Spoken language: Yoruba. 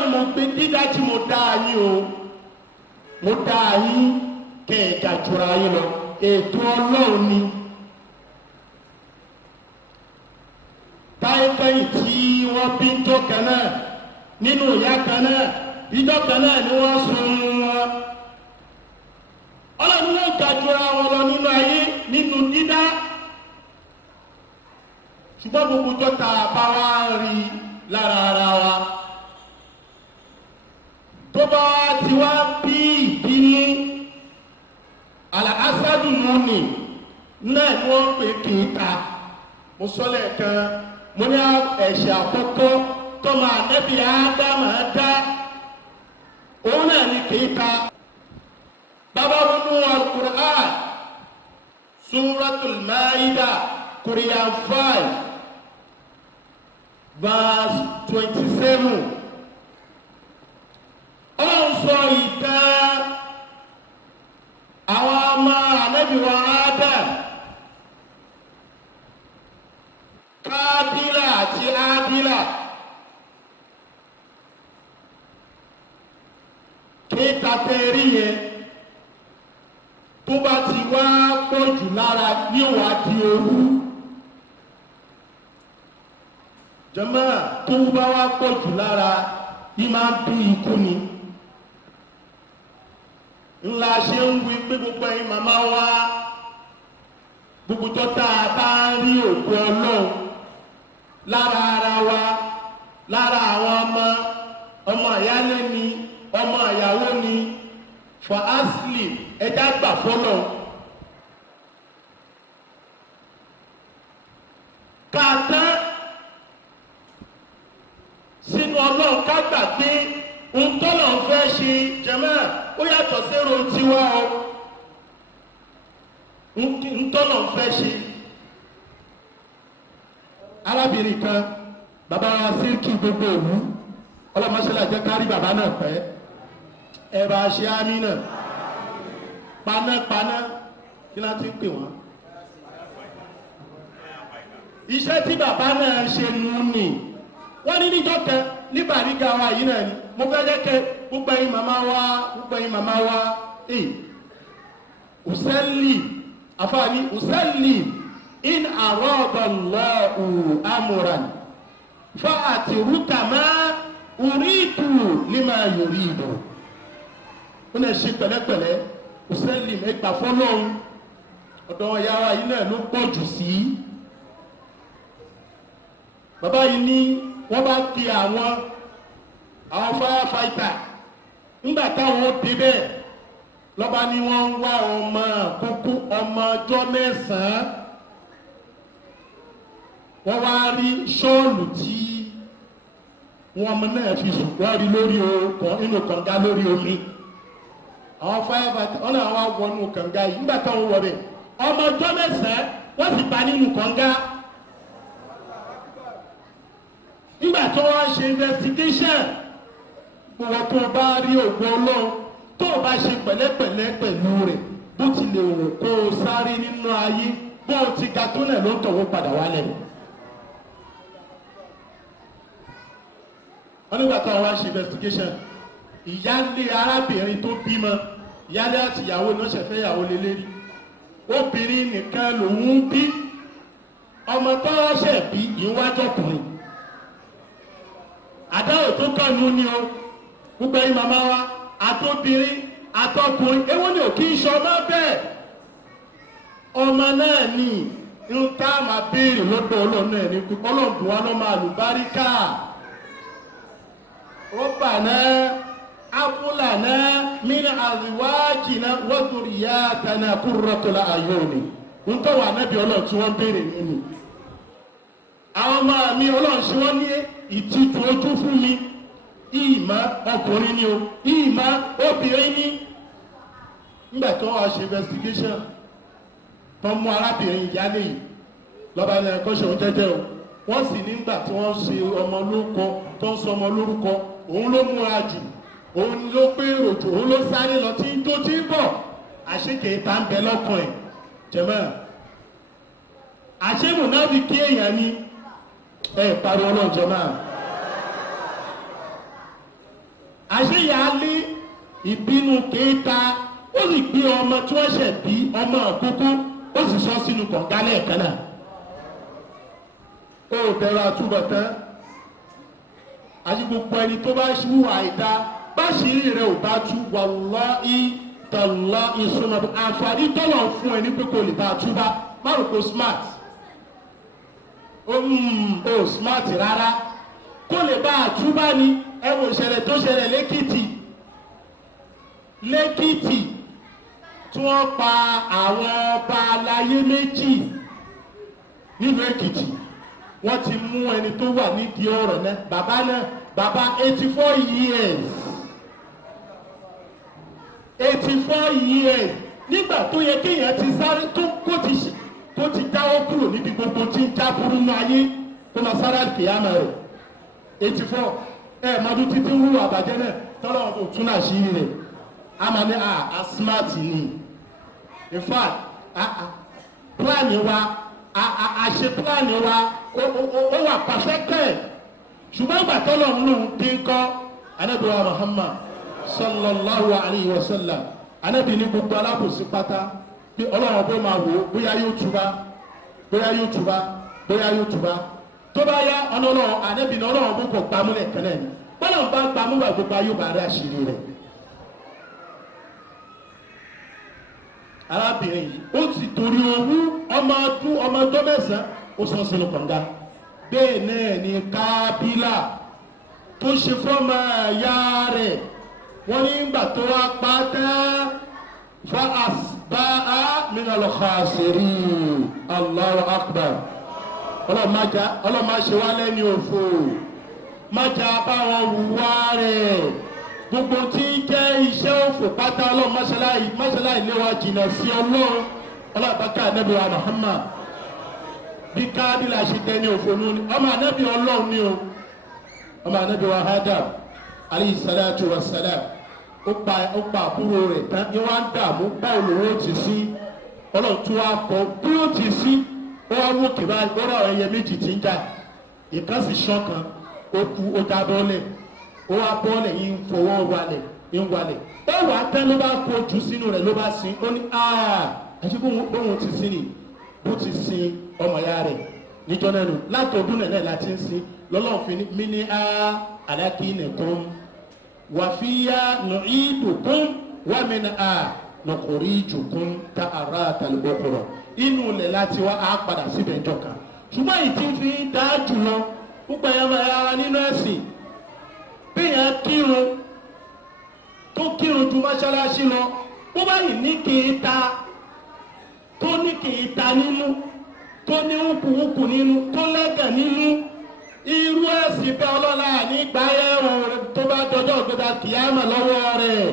ọlọ́run mo gbé dídá tí mo dá yín o mo dá yín kẹ̀ẹ̀jà jura yín lọ ètò ọlọ́run ni. táìpẹ́yì tí wọ́n bí ń tó kan náà nínú ìyá kan náà ìjọ kan náà ni wọ́n sun wọn. ọlọ́run wọn ga jura wọn lọ nínú ayé nínú dídá. ṣùgbọ́n gbogbo jọta bá wá rí lára ara wa tó bá ti wá bí ìbínú àlàásádùn múni náà ni wọ́n pè kìíta. mo sọ lẹ́ẹ̀kan mo ní ẹ̀ṣẹ̀ àkọ́kọ́ tó máa nẹ́bí ádámà dá òun náà ni kìíta. bàbá wọnú al-Qur'an Suratul Maida Quran 5 verse 27 ó ń sọ ìtàn àwọn ọmọ ànábì wa Adam Kábílà àti Ábílà. kéta tẹ́rí yẹn tó bá ti wá pọ̀ jù lára ní wàá di òru. jàmá tó bá wá pọ̀ jù lára ní máa ń bí ikú ni. ńlá ṣe ń wí pé gbogbo ẹ̀yin màmá wa gbogbo tó tá a bá ń rí òkú ọlọ́run lára ara wa lára àwọn ọmọ ìyálé ni ọmọ ìyàwó ni for asli ẹja gbà fọlọ. kàtá sínú ọlọ́run ká gbà pé ohun tọ́lọ̀ ń fẹ́ ṣe jẹ́mọ́ ó yàtọ̀ sẹ́rọ tiwa o. ohun tọ́lọ̀ ń fẹ́ ṣe. arábìnrin kan bàbá wa sílkì gbogbo òwú ọlọ́mọṣẹ́lá jẹ́ kárí bàbá náà pẹ́ ẹ bá ṣe ámì náà panápaná kí láti ń pè wọ́n. iṣẹ́ tí bàbá náà ṣe nù ní wọ́n ní níjọ́ kan ní Bàrígà wa yìí náà ni mo fẹ́ jẹ́ kẹ́ gbogbo ẹ̀yin màmá wa ùsẹ́lì àfààní ùsẹ́lì in àrọ́ọ̀dọ̀lọ́ọ̀hù amúran fa àtìrúkà máa uridu lima yuridu. ó lè ṣe pẹ̀lẹ́pẹ̀lẹ́ ùsẹ́lì ẹgbà fọ́lọ́run ọ̀dọ̀ yàrá yìí náà ló pọ̀ jù sí. bàbá yìí ní wọ́n bá pe àwọn firefighter nígbà táwọn ó débẹ̀ lọ́ba ni wọ́n ń wá ọmọ àkókò ọmọ ọjọ́ mẹ́sàn-án. wọ́n wá rí ṣọ́ọ̀lù tí wọn mọ náà fi ṣùgbọ́n rí lórí inú kànga lórí omi. àwọn firefighter wọn náà wá wọnú kànga yìí nígbà táwọn wọ bẹ̀ ọmọ ọjọ́ mẹ́sàn-án wọ́n sì bá nínú kànga. nígbà tó wá ṣe investigation wọ́n tó bá rí ògbó ọlọ́run tó bá ṣe pẹ̀lẹ́pẹ̀lẹ́ pẹ̀lú rẹ̀ bó ti lè rò kó o sáré nínú ayé bó o ti ga tó náà ló ń tọ̀wọ́ padà wálẹ̀. wọ́n nígbà tó wá ṣe investigation ìyáálé arábìnrin tó bímọ ìyáálé àti ìyàwó náà ṣẹ̀fẹ́ ìyàwó lélẹ́rí obìnrin nìkan lòun bí ọmọ tó ṣẹ̀ bí ìwájọkùnrin. àdáwò tó kànú ni o gbogbo ẹ̀yin màmá wa àtobìnrin àtọkùnrin èwo ni ò kí ń ṣọmọ bẹ́ẹ̀ ọmọ náà ní ń tá a máa béèrè lọ́dọ̀ ọlọ́run náà ní pé ọlọ́run bùn wá lọ́mọ àlùbáríkà Rabbana abúlànà min azwajina wa dhurriyyatina qurratul a'yuni ń tọ́wọ́ ànábì ọlọ́run tí wọ́n béèrè nínú àwọn ọmọ mi ọlọ́run ṣe wọ́n ní ìtìjú ojú fún mi ìmọ̀ ọkùnrin ni o ìmọ̀ obìnrin ni. nígbà tó wá ṣe investigation tó mú arábìnrin ìyálé yìí lọ́ba ilẹ̀ ẹ̀kọ́ ṣe òun jẹ́jẹ́ o wọ́n sì nígbà tí wọ́n ṣe ọmọ lórúkọ tó ń sọ ọmọ lórúkọ òun ló múra jù òun ló gbèrò jù òun ló sáré lọ tí tó ti ń bọ̀ àṣekè tá ń bẹ lọ́kàn ẹ̀ jẹ̀mọ́ àṣemù náà fi kí èèyàn ni ẹ̀ pariwo ọlọ́jọ́ náà. àṣeyàálé ìbínú kéta ó sì gbé ọmọ tí wọ́n ṣẹ̀ bí ọmọ àkókò ó sì sọ sínú kànga lẹ́ẹ̀kan náà. ó bẹ̀rù àtúbọ̀tán àti gbogbo ẹni tó bá ṣúwà àìdá bá ṣìírí rẹ̀ ò bá tú wàláhì tàláhì ìsúnmọ́ àǹfààní tọ́lọ̀ fún ẹni pé kò lè bá túbá má rò pé smart ó smart rárá kó lè bá àtúbá ni ẹwọ ìṣẹ̀lẹ̀ tó ṣẹlẹ̀ lẹ́kìtì tí wọ́n pa àwọn ọba aláyé méjì nínú Èkìtì wọ́n ti mú ẹni tó wà nídìí ọ̀rọ̀ náà bàbá 84 years 84 years nígbà tó yẹ kéèyàn ti sáré tó ti jáwọ́ kúrò níbi gbogbo tí ń jábúrú ní ayé tó máa sára kìyàmà rẹ̀ 84 mọ́dún títí wúrò àbàjẹ́ náà tọ́lọ́wọ́ tó tún náà sí rẹ̀ a máa ní smart ni in fact plan wa àṣe plan wa ó wà perfected ṣùgbọ́n ìgbà tọ́lọ̀ ń lòun dín kọ́ Ànábì wa Muhammad sallallahu alayhi wa sallam Ànábì ní gbogbo alábòsí pátá bí Ọlọ́run bó máa wò ó bóyá yóò túbá tó bá yá ọlọ́run Ànábì ní Ọlọ́run bó kò gbámúlẹ̀ kẹ́lẹ́ ni bọ́lá ń bá gbámúlẹ̀ gbogbo ayé bá rí àṣírí rẹ̀. arábìnrin yìí ó ti torí owó ọmọ ọdún mẹ́sàn-án ó sọ sínú kànga bẹ́ẹ̀ náà ni Kábílà tó ṣe fọ́mọ ẹ̀yà rẹ̀ wọ́n ní ìgbà tó wá pátá fa asbaha minal khasirin Allahu akbar ọlọ́mọ ṣe wá lẹ́ni òfò májà báwọn wùwá rẹ̀ gbogbo tí ń jẹ́ iṣẹ́ òfò pátá ọlọ́run máṣáláì lé wa jìnnà sí ọlọ́run ọlọ́ọ̀bákà Ànábì wa Muhammad bí Kábílà ṣe tẹ́ ní òfò nù ní ọmọ Ànábì ọlọ́run ní o ọmọ Ànábì wa Adam alayhi salatu wa salam ó pa àbúrò rẹ̀ tán ní wọ́n á dààmú báwo lòun ó ti sí ọlọ́run tún wá kọ bí ó ti sí ó wá mú kìbá gbọ́dọ̀ ẹyẹ méjì tí ń jà ìkan sì ṣọ́kan ó kú ó dá bọ́ọ̀lẹ̀ ó wá bọ́ọ̀lẹ̀ yìí ń fọwọ́ walẹ̀ ó wà á tẹ́ ló bá kó jù sínú rẹ̀ ló bá sin ó ní àti bóun ti sin ni bó ti sin ọmọ ya rẹ̀ níjọ́ náà nù látọ̀dún náà láti ń sin lọ́lọ́run fi mí ní alákìínẹ̀kùn wàfíyá nu'idukum wa minha nukhrijukum taratan ukhra inú ilẹ̀ láti wá á padà síbẹ̀ ńjọ́ kan ṣùgbọ́n èyí tí fi ń dá jùlọ púpọ̀ ẹ̀yà nínú ẹ̀sìn bíyàn kírun tó kírun ju mọ́ṣáláṣí lọ bó bá yìí ní kéèta tó ní kéèta nínú tó ní wùkùwùkù nínú tó lẹ́gàn nínú irú ẹ̀sìn bẹ́ẹ̀ ọlọ́lá nígbà ẹ̀rọ tó bá dọjọ́ ògbéda kìyàmà lọ́wọ́ rẹ̀